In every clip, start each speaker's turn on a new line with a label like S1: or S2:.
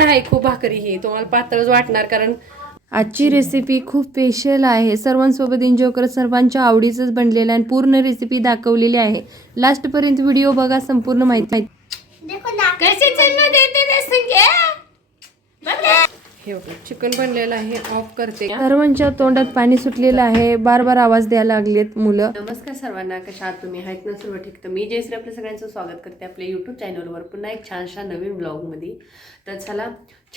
S1: जाड आहे खूप भाकरी ही. तुम्हाला पातळच वाटणार कारण आजची रेसिपी खूप स्पेशल आहे. सर्वांसोबत एन्जॉय करत सर्वांच्या आवडीचंच बनलेलं आहे आणि पूर्ण रेसिपी दाखवलेली आहे. लास्टपर्यंत व्हिडिओ बघा संपूर्ण माहिती माहिती हे बघा चिकन बनलेलं आहे ऑफ करते. सर्वांच्या तोंडात पाणी सुटलेलं आहे. बार बार आवाज द्यायला लागलेत मुलं. नमस्कार सर्वांना कशा आहात तुम्ही? आहेत ना सर्व ठीक? तर मी जयश्री आपल्या सगळ्यांचं स्वागत करते आपल्या युट्यूब चॅनलवर पुन्हा एक छानशा नवीन ब्लॉगमध्ये तर चला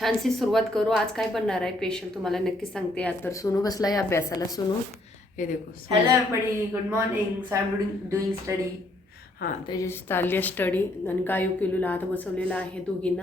S1: छानशी सुरुवात करू. आज काय बनणार आहे? स्पेशल तुम्हाला नक्की सांगते. आज तर सोनू बसला आहे अभ्यासाला. सोनू हे देखो
S2: everybody, good morning. So I'm doing, doing study.
S1: हां त्याची चालली आहे स्टडी आणि गायू किलूला आता बसवलेला आहे दोघींना.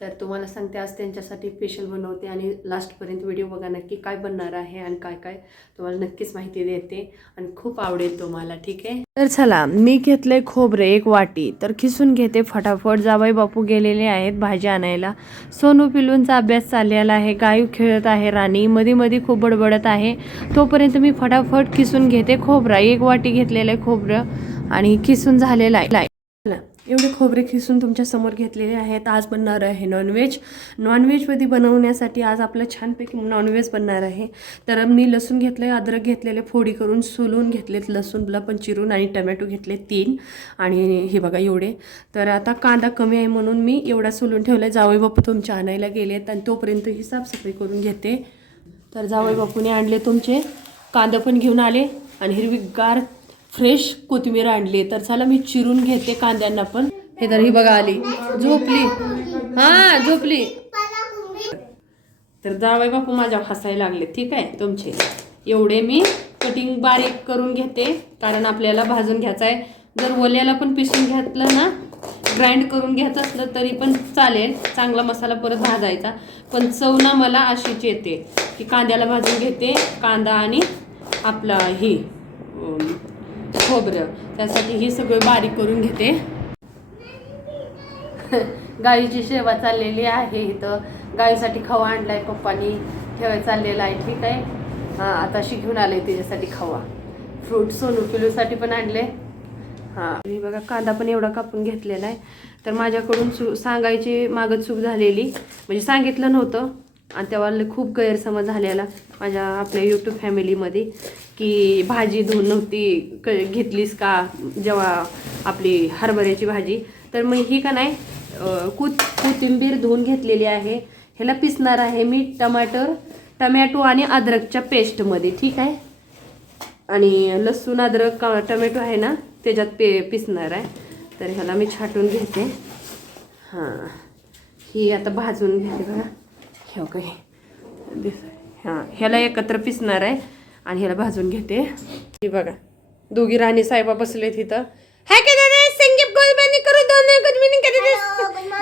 S1: तर तुम्हाला सांगते आज त्यांच्यासाठी स्पेशल बनवते आणि लास्टपर्यंत व्हिडिओ बघा नक्की काय बनणार आहे आणि काय काय. तुम्हाला नक्कीच माहिती देते आणि खूप आवडेल तुम्हाला ठीक आहे? तर चला मी घेतलंय खोबरे एक वाटी. तर खिसून घेते फटाफट. जावई बापू गेलेले आहेत भाजी आणायला. सोनू पिलूंचा अभ्यास चाललेला आहे. गायू खेळत आहे राणी. मध्ये मध्ये खूप बडबडत आहे. तोपर्यंत मी फटाफट खिसून घेते खोबरा. एक वाटी घेतलेलं आहे खोबरं. आणि खिसून झालेला आहे. एवढे खोबरे खिसून तुमच्यासमोर घेतलेले आहेत. आज बनणार आहे नॉनव्हेज नॉनव्हेजमध्ये बनवण्यासाठी आज आपलं छानपैकी नॉनव्हेज बनणार आहे. तर मी लसूण घेतलं आहे अद्रक घेतलेले फोडी करून सोलून घेतलेत लसूणला पण चिरून आणि टमॅटो घेतले तीन. आणि हे बघा एवढे. तर आता कांदा कमी आहे म्हणून मी एवढा सोलून ठेवला आहे जावई बापू तुमच्या आणायला गेलेत आणि तोपर्यंत ही साफसफाई करून घेते. तर जावई बापूने आणले तुमचे. कांदा पण घेऊन आले आणि हिरवीगार फ्रेश कोथिंबीर आणली तर चला मी चिरून घेते कांद्यांना पण. हे तर ही बघा आली. झोपली. हा झोपली. तर जावई बापू माझ्या हसायला लागले ठीक आहे? तुमचे. एवढे मी कटिंग बारीक करून घेते कारण आपल्याला भाजून घ्यायचं आहे जर ओल्याला पण पिसून घेतलं ना ग्राइंड करून घ्यायचं असलं तरी पण चालेल. चांगला मसाला परत भाजायचा. पण चव ना मला अशीच येते की कांद्याला भाजून घेते कांदा आणि आपला ही खोबरं. त्यासाठी हे सगळं बारीक करून घेते. गाईची सेवा चाललेली आहे इथं. गाईसाठी खवा आहे पप्पानी. ठेवाय चाललेला आहे. ठीक आहे? हां आता अशी घेऊन आले त्याच्यासाठी खवा. फ्रूट सोनू पिलूसाठी पण आणले. हां. मी बघा कांदा पण एवढा कापून घेतलेला आहे. तर माझ्याकडून चू सांगायची मागं चूक झालेली. म्हणजे सांगितलं नव्हतं. आणि तेव्हा लय खूप गैरसमज झालेला माझ्या आपल्या यूट्यूब फॅमिलीमध्ये की भाजी धुवून नव्हती क घेतलीस का जेव्हा आपली हरभऱ्याची भाजी? तर मग ही का नाही कुत कोथिंबीर धुवून घेतलेली आहे. ह्याला पिसणार आहे मी टमाटर टमॅटो आणि अद्रकच्या पेस्टमध्ये ठीक आहे? आणि लसूण अद्रक का- टमॅटो आहे ना त्याच्यात पे पिसणार आहे. तर ह्याला मी छाटून घेते. हां. ही आता भाजून घेते बघा. हे काही. दिस हां ह्याला एकत्र पिसणार आहे आणि ह्याला भाजून घेते. ही बघा दोघी राणी साहेबा बसले तिथं हाय का दादा संगीत गुड मॉर्निंग करू दोन good morning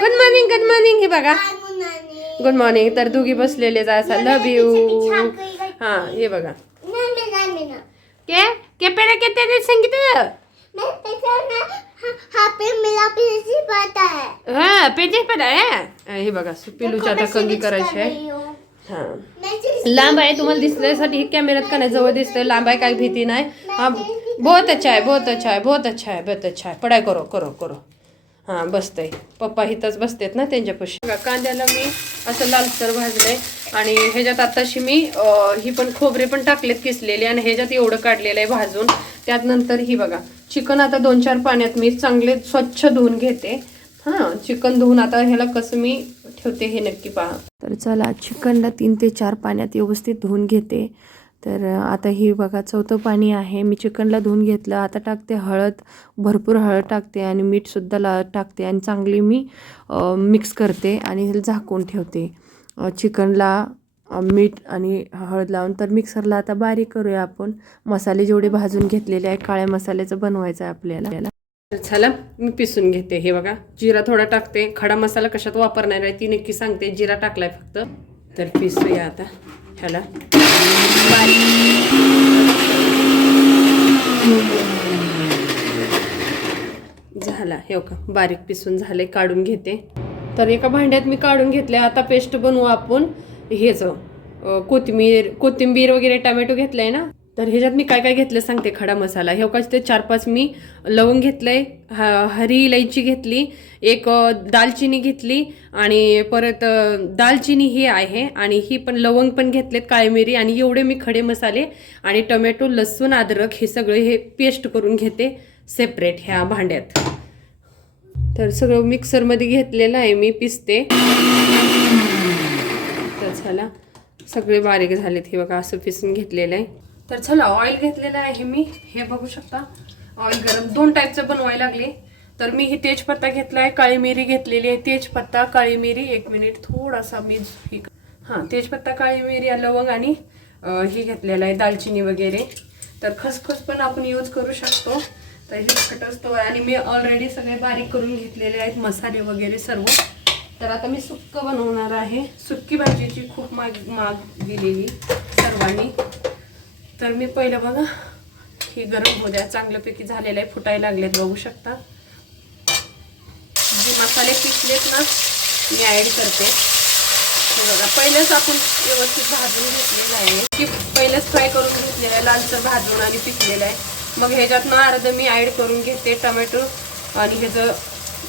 S1: good morning good morning हे बघा. गुड मॉर्निंग तर दोघी बसलेले जा लव यू हां हे बघा. के के पेड़ा के तेरे संगीत हा पेजे पण आहे हे बघा पिलूच्या आता कंगी करायची आहे. हा. लांब आहे तुम्हाला दिसण्यासाठी हे कॅमेऱ्यात का नाही? जवळ दिसतंय लांब आहे काही भीती नाही. हा बहुत अच्छा आहे बहुत अच्छा आहे बहुत अच्छा आहे बहुत अच्छा आहे. पडाय करो करो करो. हां बसतंय. पप्पा इथंच बसतेत ना त्यांच्यापाशी बघा कांद्याला मी असं लालसर भाजलंय आणि ह्याच्यात आताशी मी ही पण खोबरे पण टाकलेत किसलेले आणि ह्याच्यात एवढं काढलेलं आहे भाजून. त्यात नंतर ही बघा चिकन आता दोन चार पाण्यात मी चांगले स्वच्छ धुवून घेते. हां चिकन धुवून आता ह्याला कसं मी ठेवते हे नक्की पहा. तर चला चिकनला तीन ते चार पाण्यात व्यवस्थित धुवून घेते. तर आता ही बघा चौथं पाणी आहे. मी चिकनला धुवून घेतलं. आता टाकते हळद भरपूर हळद टाकते आणि मीठसुद्धा ला टाकते आणि चांगली मी मिक्स करते आणि ह्याला झाकून ठेवते. चिकनला मीठ आणि हळद लावून. तर मिक्सरला आता बारीक करूया आपण. मसाले जेवढे भाजून घेतलेले आहे काळ्या मसाल्याचं बनवायचं आहे आपल्याला. झालं मी पिसून घेते. हे बघा जिरा थोडा टाकते. खडा मसाला कशात वापरणार आहे ती नक्की सांगते. जिरा टाकलाय फक्त. तर पिसूया आता ह्याला. झाला. हे का बारीक पिसून झाले काढून घेते. तर एका भांड्यात मी काढून घेतले आता पेस्ट बनवू आपण. हेच कोथिंबीर कोथिंबीर वगैरे टमॅटो घेतलाय ना? तर ह्याच्यात मी काय काय घेतलं सांगते खडा मसाला. हे का ते चार पाच मी लवंग घेतलंय ह हरी इलायची घेतली एक दालचिनी घेतली आणि परत दालचिनी ही आहे आणि ही पण लवंग पण घेतलेत काळी मिरी आणि एवढे मी खडे मसाले आणि टोमॅटो लसूण अद्रक हे सगळे हे पेस्ट करून घेते सेपरेट ह्या भांड्यात. तर सगळं मिक्सरमध्ये घेतलेलं आहे मी पिसते. तर झाला सगळे बारीक झालेत हे बघा असं पिसून घेतलेलं आहे. तर चला ऑइल घेतलेलं आहे मी. हे बघू शकता. ऑइल गरम. दोन टाईपचं बनवायला लागले. तर मी ही तेजपत्ता घेतला आहे काळी मिरी घेतलेली आहे. तेजपत्ता काळी मिरी. एक मिनिट थोडासा मी ही हां तेजपत्ता काळी मिरी लवंग आणि हे ही घेतलेलं आहे दालचिनी वगैरे. तर खसखस पण आपण यूज करू शकतो. तर हे खटसतो आणि मी ऑलरेडी सगळे बारीक करून घेतलेले आहेत मसाले वगैरे सर्व. तर आता मी सुक्क बनवणार आहे. सुक्की भाजीची खूप माग माग दिलेली सर्वांनी. तर मी पहिलं बघा हे गरम होऊ द्या. चांगल्यापैकी झालेलं आहे फुटायला लागलेत बघू शकता. जे मसाले पिसलेत ना मी ॲड करते. हे बघा पहिलेच आपण व्यवस्थित भाजून घेतलेलं आहे. की पहिलेच फ्राय करून घेतलेलं आहे लालसर भाजून आणि पिकलेलं आहे. मग ह्याच्यातनं अर्ध मी ॲड करून घेते टमॅटो. आणि ह्याचं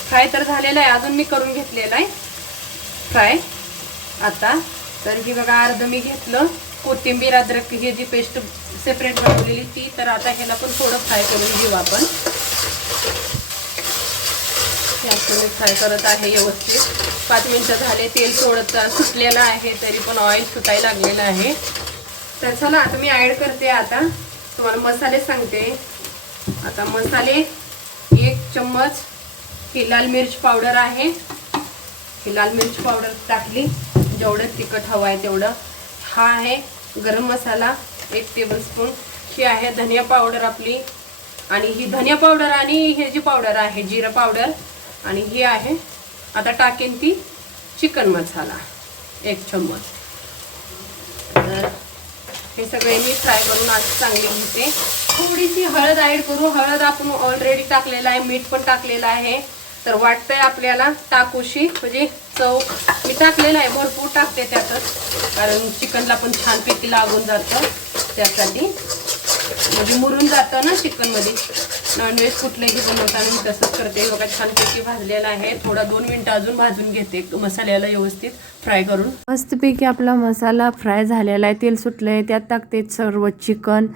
S1: फ्राय तर झालेलं आहे अजून मी करून घेतलेलं आहे फ्राय आता तर हे बघा अर्ध मी घेतलं. कोथिंबीर अद्रक ही जी पेस्ट सेपरेट बनवलेली ती तर आता ह्याला पण थोडं फ्राय करून घेऊ आपण. मी फ्राय करत आहे व्यवस्थित. पाच मिनटं झाले तेल सोडत सुटलेलं आहे तरी पण ऑइल सुटायला लागलेलं आहे. तर चला आता मी ॲड करते आता. तुम्हाला मसाले सांगते. आता मसाले एक चम्मच ही लाल मिरच पावडर आहे. ही लाल मिरच पावडर टाकली. जेवढं तिखट हवं आहे तेवढं. हा आहे गरम मसाला एक टेबलस्पून ही आहे धनिया पावडर आपली. आणि ही धनिया पावडर आणि हे जी पावडर आहे जिरा पावडर आणि ही आहे आता टाकेन ती चिकन मसाला एक चम्मच. तर हे सगळे मी फ्राय करून आज चांगली घेते थोडीशी हळद ॲड करू. हळद आपण ऑलरेडी टाकलेलं आहे मीठ पण टाकलेलं आहे. तर वाटतंय आपल्याला टाकूशी म्हणजे चव मी टाकलेलं आहे भरपूर टाकते त्यातच. कारण चिकनला पण छानपैकी लागून जातं त्यासाठी. म्हणजे मुरून जातं ना चिकनमध्ये. नॉनव्हेज कुठलंही बनवताना मी तसंच करते. बघा छानपैकी भाजलेलं आहे. थोडा दोन मिनटं अजून भाजून घेते मसाल्याला व्यवस्थित फ्राय करून. मस्तपैकी आपला मसाला फ्राय झालेला आहे. तेल सुटलं आहे त्यात टाकते सर्व चिकन.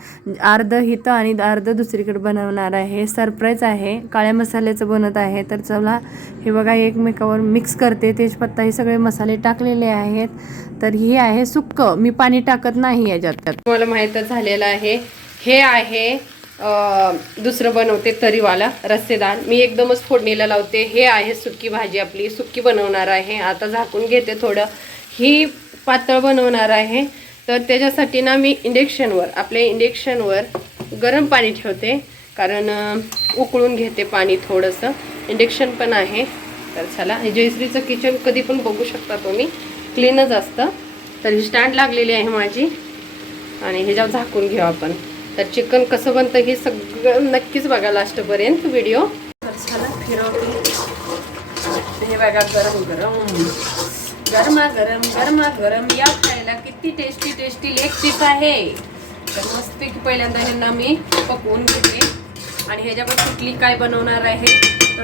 S1: अर्ध हिथं आणि अर्ध दुसरीकडे बनवणार आहे. सरप्राईज आहे. काळ्या मसाल्याचं बनत आहे. तर चला हे बघा एकमेकावर मिक्स करते. तेजपत्ता हे सगळे मसाले टाकलेले आहेत. तर ही आहे सुक्क. मी पाणी टाकत नाही याच्यात. तुम्हाला माहीतच झालेलं आहे. हे आहे दुसरं बनवते तरीवाला रस्सेदार. मी एकदमच फोडणीला लावते. हे आहे सुक्की भाजी आपली. सुक्की बनवणार आहे. आता झाकून घेते थोडं. ही पातळ बनवणार आहे. तर त्याच्यासाठी ना मी इंडेक्शनवर आपल्या इंडेक्शनवर गरम पाणी ठेवते. कारण उकळून घेते पाणी थोडंसं. इंडेक्शन पण आहे. तर चला हे जयश्रीचं किचन कधी पण बघू शकता तुम्ही. क्लीनच असतं. तर ही स्टँड लागलेली आहे माझी. आणि ह्याच्यावर झाकून घेऊ आपण. तर चिकन कसं बनतं हे सगळं नक्कीच बघा लास्टपर्यंत व्हिडिओ फिरवते. हे बघा गरम गरम. गरमा गरम गरमा गरम. या खायला किती टेस्टी टेस्टी लेग पीस आहे. तर मस्तपैकी पहिल्यांदा ह्यांना मी पकवून घेते. आणि ह्याच्यावर कुठली काय बनवणार आहे?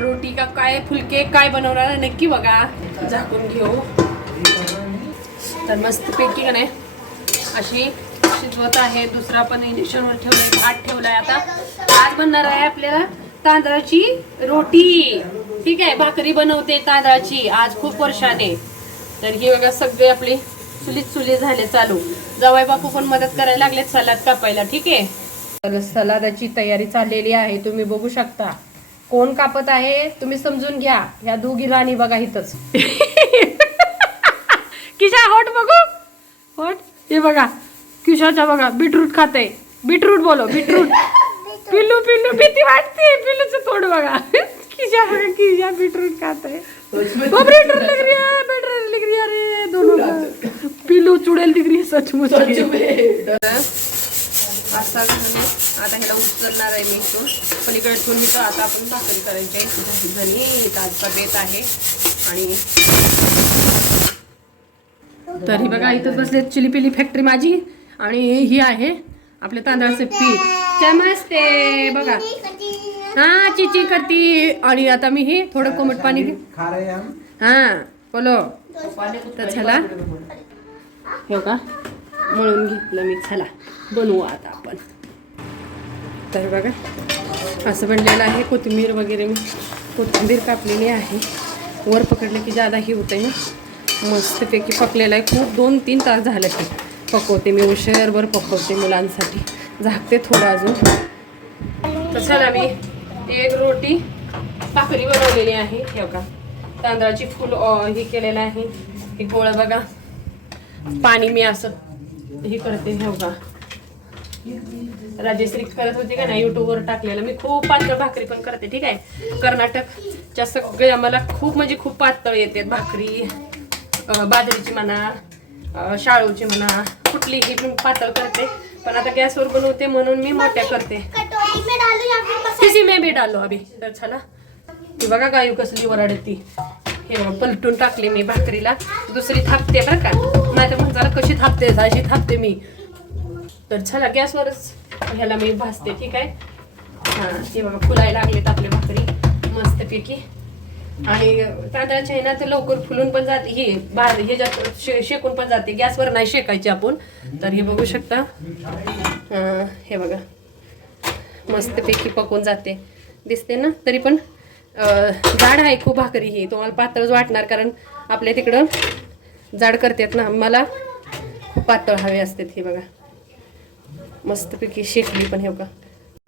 S1: रोटी का काय फुलके काय बनवणार आहे? नक्की बघा. झाकून घेऊ. तर मस्तपैकी का नाही अशी शिजवत आहे. दुसरा पण इंडक्शनवर ठेवलाय भात ठेवलाय आता. आज बनणार आहे आपल्याला तांदळाची रोटी. ठीक आहे भाकरी बनवते तांदळाची आज खूप वर्षाने. तर ही बघा सगळे आपले चुलीत चुली झाले चालू. जवाई बापू पण मदत करायला लागलेत सलाद कापायला. ठीक आहे? तर सलादाची तयारी चाललेली आहे तुम्ही बघू शकता. कोण कापत आहे तुम्ही समजून घ्या. ह्या दोघी राणी बघा इथंच. किशा होट बघू. होट? हे बघा. किशाच्या बघा बीटरूट खाते. बीटरूट बोलो बीटरूट. पिल्लू पिल्लू भीती वाटते. पिल्लूचं तोंड बघा. किशा बघा किशा बीटरूट खाते. बीटरूट लग रही है बीटरूट लग रही है अरे दोनों का. पिल्लू चुड़ैल दिख रही है सचमुच असा आता ह्याला उचलणार आहे मी इथून. पलीकडे ठेवून इथं आता आपण भाकरी करायची आहे. झाली ताजचा बेत आहे. आणि तर ही बघा इथंच बसले चिली पिली फॅक्टरी माझी. आणि ही आहे आपल्या तांदळाचं पीठ. चमस्ते बघा. हा चिची करती आणि आता मी हे थोडं कोमट पाणी घे.
S3: हा
S1: बोलो. तर चला. हे का मळून घेतलं मी. चला बनवू आता आपण. तर बघा असं बनलेलं आहे. कोथिंबीर वगैरे मी कोथिंबीर कापलेली आहे. वर पकडलं की जादा ही होतं ना. मस्तपैकी पकलेलं आहे. खूप दोन तीन तास झालं की पकवते मी उशीरभर पकवते मुलांसाठी. झाकते थोडं अजून. तर चला मी एक रोटी भाकरी बनवलेली आहे. हे का तांदळाची फुल हे केलेलं आहे. हे गोळ बघा. पाणी मी असं हे करते हे का राजेश्री करत होती का ना युट्यूबवर टाकलेलं. मी खूप पातळ भाकरी पण करते ठीक आहे. कर्नाटकच्या सगळ्या मला खूप म्हणजे खूप पातळ येते भाकरी. बाजरीची म्हणा शाळूची म्हणा कुठलीही मी पातळ करते. पण आता गॅसवर बनवते म्हणून मी मोठ्या करते.
S4: कटोरी में डालो
S1: किसी डालो अभी. तर चला. ती बघा गायू कसली वराडती हे बघा पलटून टाकली मी भाकरीला. दुसरी थापते बरं का. नाही तर म्हणताला कशी थापते अशी थापते मी. तर चला गॅसवरच ह्याला मी भाजते ठीक आहे? हां ते बघा फुलायला लागलेत आपली भाकरी. मस्तपैकी आणि तांदळाच्या आहे ना ते लवकर फुलून पण जाते हे भार ह्याच्यात शे शेकून पण जाते. गॅसवर नाही शेकायची आपण. तर हे बघू शकता. हे बघा. मस्तपैकी पकून जाते. दिसते ना? तरी पण जाड आहे खूप भाकरी ही. तुम्हाला पातळच वाटणार कारण आपल्या तिकडं जाड करतात ना. मला खूप पातळ हवे असतात हे बघा. मस्तपैकी शेकली पण हे बघा.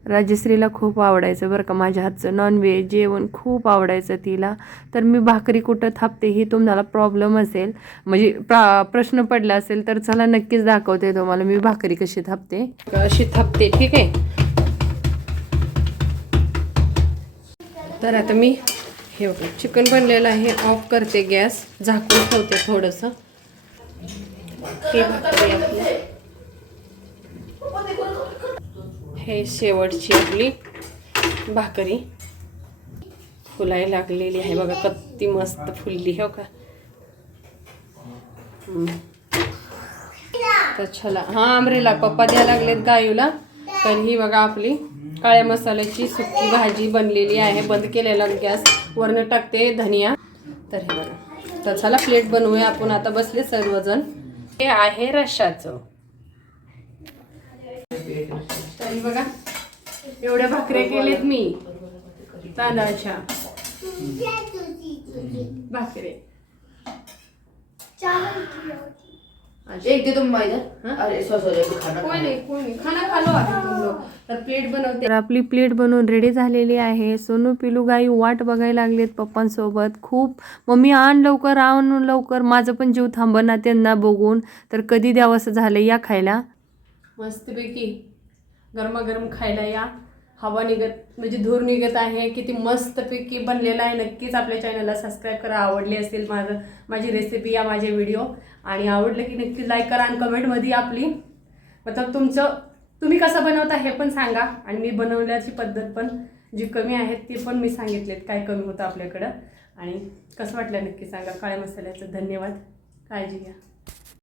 S1: राजश्रीला खूप आवडायचं बरं का. माझ्या हातचं नॉनव्हेज जेवण खूप आवडायचं तिला. तर मी भाकरी कुठं थापते ही तुम्हाला प्रॉब्लेम असेल. म्हणजे प्रा प्रश्न पडला असेल तर चला नक्कीच दाखवते तुम्हाला मी भाकरी कशी थापते. अशी थापते ठीक आहे? तर आता मी हे बघा चिकन बनलेलं आहे ऑफ करते गॅस झाकून ठेवते थोडंसं. हे शेवटची आपली भाकरी. फुलाय लागलेली आहे. बघा कत्ती मस्त फुलली हो का? तर चला. हा आमरेला पप्पा द्यायला लागलेत गायूला. तर ही बघा आपली काळ्या मसाल्याची सुकी भाजी बनलेली आहे. बंद केलेला गॅस. वरनं टाकते धनिया. तर हे बघा. तर चला प्लेट बनवूया आपण. आता बसले सर्वजण. हे आहे रश्याचं तरी बघा. एवढ्या भाकऱ्या केलेत मी. तांदळाच्या. भाकरे.
S2: एक दे तुम? अरे सॉरी खाना
S1: कोई नाही कोई नाही. खाना खालो आहे तुम लोग तर प्लेट बनवते. तर आपली प्लेट बनवून रेडी झालेली आहे. सोनू पिलू गाई वाट बघायला लागलेत पप्पांसोबत. खूप. मम्मी आण लवकर आण लवकर. माझं पण जीव थांबना त्यांना बघून. तर कधी द्यावंसं झालं या खायला? मस्तपैकी. गरमागरम खायला या. हवा निघत म्हणजे धूर निघत आहे. किती मस्तपैकी बनलेला आहे. नक्कीच आपल्या चॅनलला सबस्क्राईब करा. आवडली असेल माझं माझी रेसिपी या माझे व्हिडिओ आणि आवडलं की नक्की लाईक करा आणि कमेंटमध्ये आपली मतलब तुमचं तुम्ही कसं बनवता हे पण सांगा. आणि मी बनवल्याची पद्धत पण जी कमी आहेत ती पण मी सांगितलेत. काय कमी होतं आपल्याकडं. आणि कसं वाटलं नक्की सांगा. काळ्या मसाल्याचं धन्यवाद. काळजी घ्या.